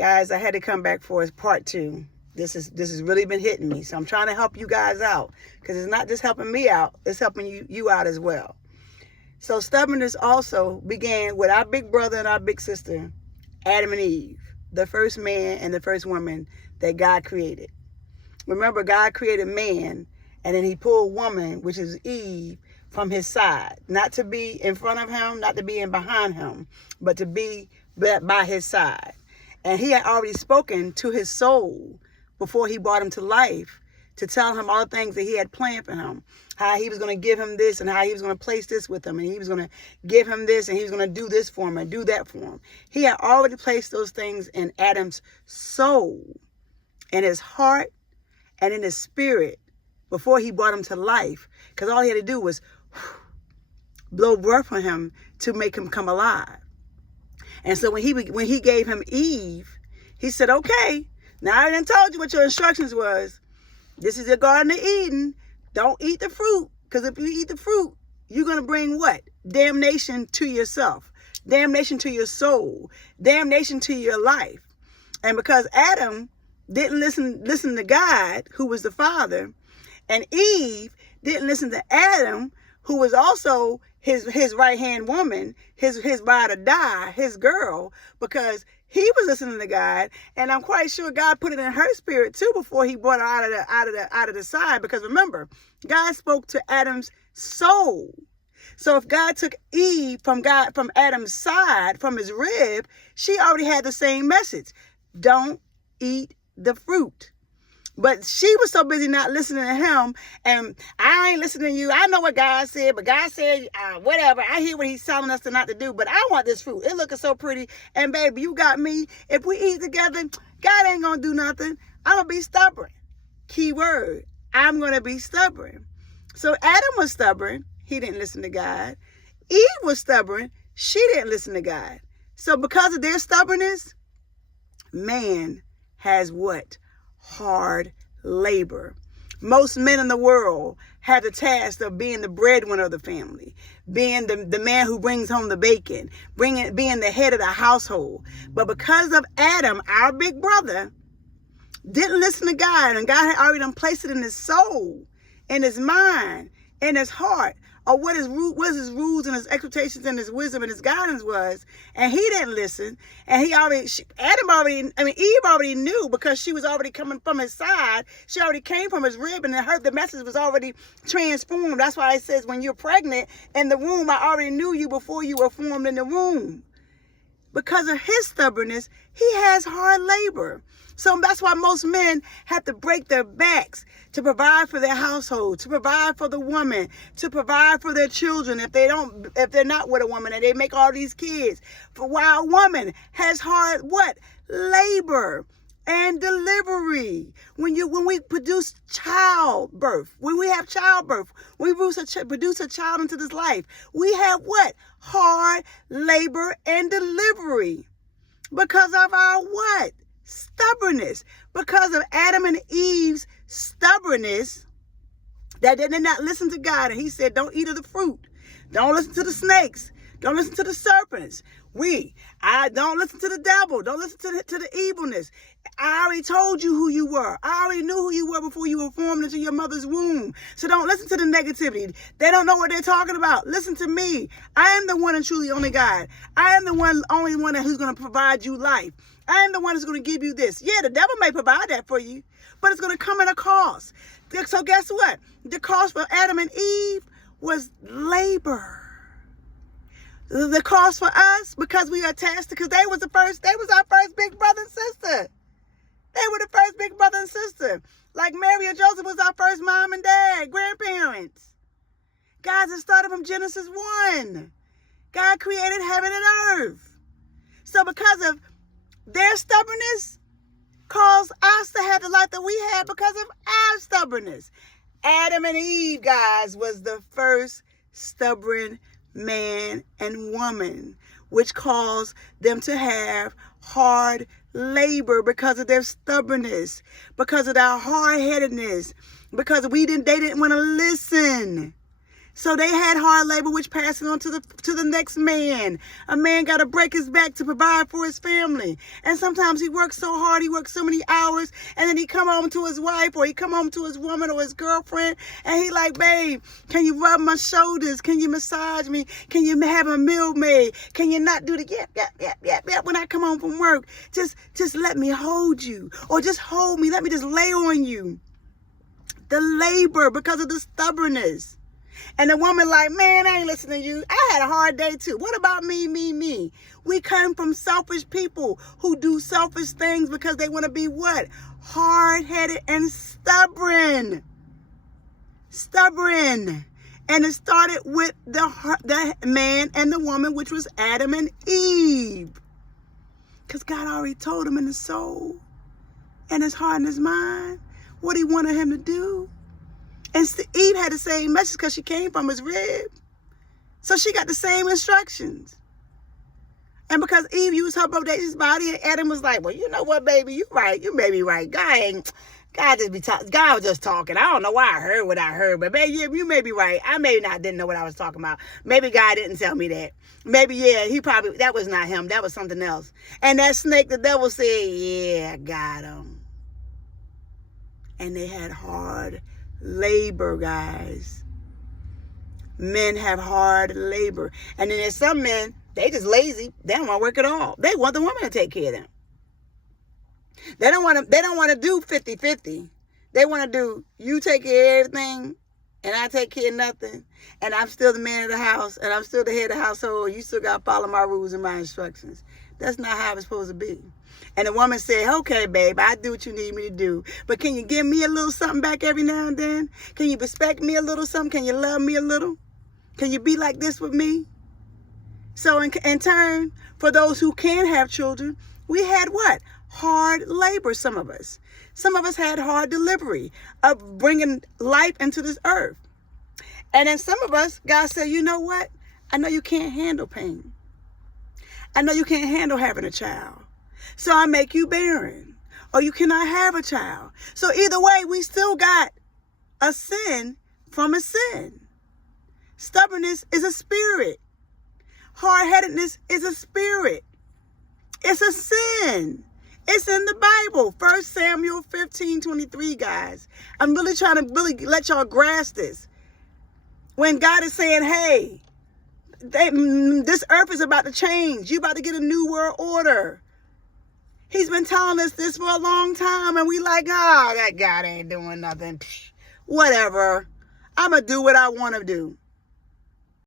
Guys, I had to come back for part 2. This has really been hitting me. So I'm trying to help you guys out, because it's not just helping me out, it's helping you out as well. So stubbornness also began with our big brother and our big sister, Adam and Eve, the first man and the first woman that God created. Remember, God created man, and then he pulled woman, which is Eve, from his side. Not to be in front of him, not to be in behind him, but to be by his side. And he had already spoken to his soul before he brought him to life, to tell him all the things that he had planned for him. How he was going to give him this, and how he was going to place this with him, and he was going to give him this, and he was going to do this for him and do that for him. He had already placed those things in Adam's soul, in his heart, and in his spirit before he brought him to life. Because all he had to do was blow breath on him to make him come alive. And so when he gave him Eve, he said, okay, now I done told you what your instructions was. This is your Garden of Eden. Don't eat the fruit, because if you eat the fruit, you're going to bring what? Damnation to yourself, damnation to your soul, damnation to your life. And because Adam didn't listen to God, who was the father, and Eve didn't listen to Adam, who was also his right-hand woman, his ride or die, his girl, because he was listening to God, and I'm quite sure God put it in her spirit too before he brought her out of the side. Because remember, God spoke to Adam's soul. So if God took Eve from Adam's side, from his rib, she already had the same message: don't eat the fruit. But she was so busy not listening to him, and I ain't listening to you. I know what God said, but God said, whatever. I hear what he's telling us not to do, but I want this fruit. It looking so pretty, and baby, you got me. If we eat together, God ain't going to do nothing. I'm going to be stubborn. Key word, I'm going to be stubborn. So Adam was stubborn. He didn't listen to God. Eve was stubborn. She didn't listen to God. So because of their stubbornness, man has what? Hard labor. Most men in the world have the task of being the breadwinner of the family, being the man who brings home the bacon, being the head of the household. But because of Adam, our big brother, didn't listen to God, and God had already done placed it in his soul, in his mind, in his heart, or what his rules and his expectations and his wisdom and his guidance was, and he didn't listen. And Eve already knew, because she was already coming from his side. She already came from his rib, and the message was already transformed. That's why it says, when you're pregnant in the womb, I already knew you before you were formed in the womb. Because of his stubbornness, he has hard labor. So that's why most men have to break their backs to provide for their household, to provide for the woman, to provide for their children if they're not with a woman and they make all these kids. For while a woman has hard what? Labor and delivery. When we produce childbirth, when we have childbirth, we produce a child into this life, we have what? Hard labor and delivery. Because of our what? Stubbornness. Because of Adam and Eve's stubbornness, that they did not listen to God. And he said, don't eat of the fruit. Don't listen to the snakes. Don't listen to the serpents. I don't listen to the devil. Don't listen to the evilness. I already told you who you were. I already knew who you were before you were formed into your mother's womb. So don't listen to the negativity. They don't know what they're talking about. Listen to me. I am the one and truly only God. I am the only one who's going to provide you life. I am the one who's going to give you this. Yeah, the devil may provide that for you, but it's going to come at a cost. So guess what? The cost for Adam and Eve was labor. The cost for us, because we are attached, because they was our first big brother and sister. They were the first big brother and sister. Like Mary and Joseph was our first mom and dad, grandparents. Guys, it started from Genesis 1. God created heaven and earth. So because of their stubbornness, caused us to have the life that we had because of our stubbornness. Adam and Eve, guys, was the first stubborn man and woman, which caused them to have hard labor because of their stubbornness, because of their hard-headedness, because they didn't want to listen. So they had hard labor, which passed on to the next man. A man got to break his back to provide for his family. And sometimes he works so hard, he works so many hours, and then he come home to his wife, or he come home to his woman or his girlfriend, and he like, babe, can you rub my shoulders? Can you massage me? Can you have a meal made? Can you not do the yep when I come home from work? Just let me hold you, or just hold me. Let me just lay on you. The labor because of the stubbornness. And the woman like, man, I ain't listening to you. I had a hard day too. What about me? We come from selfish people who do selfish things because they want to be what? Hard-headed and stubborn. Stubborn. And it started with the man and the woman, which was Adam and Eve. Because God already told him in his soul and his heart and his mind what he wanted him to do. And Eve had the same message because she came from his rib. So she got the same instructions. And because Eve used her bodacious body, and Adam was like, well, you know what, baby? You right. You may be right. God was just talking. I don't know why I heard what I heard. But baby, you may be right. I didn't know what I was talking about. Maybe God didn't tell me that. Maybe, that was not him. That was something else. And that snake, the devil said, yeah, I got him. And they had hard labor, guys. Men have hard labor. And then there's some men, they just lazy. They don't want to work at all. They want the woman to take care of them. They don't want to do 50-50. They want to do, you take care of everything and I take care of nothing. And I'm still the man of the house and I'm still the head of the household. You still got to follow my rules and my instructions. That's not how it's supposed to be. And the woman said, okay, babe, I do what you need me to do. But can you give me a little something back every now and then? Can you respect me a little something? Can you love me a little? Can you be like this with me? So in turn, for those who can have children, we had what? Hard labor, some of us. Some of us had hard delivery of bringing life into this earth. And then some of us, God said, you know what? I know you can't handle pain. I know you can't handle having a child. So I make you barren, or you cannot have a child. So either way, we still got a sin from a sin. Stubbornness is a spirit. Hard-headedness is a spirit. It's a sin. It's in the Bible. 1 Samuel 15:23, guys. I'm really trying to let y'all grasp this. When God is saying, hey, this earth is about to change. You're about to get a new world order. He's been telling us this for a long time, and we like, oh, that God ain't doing nothing. Psh, whatever. I'm going to do what I want to do.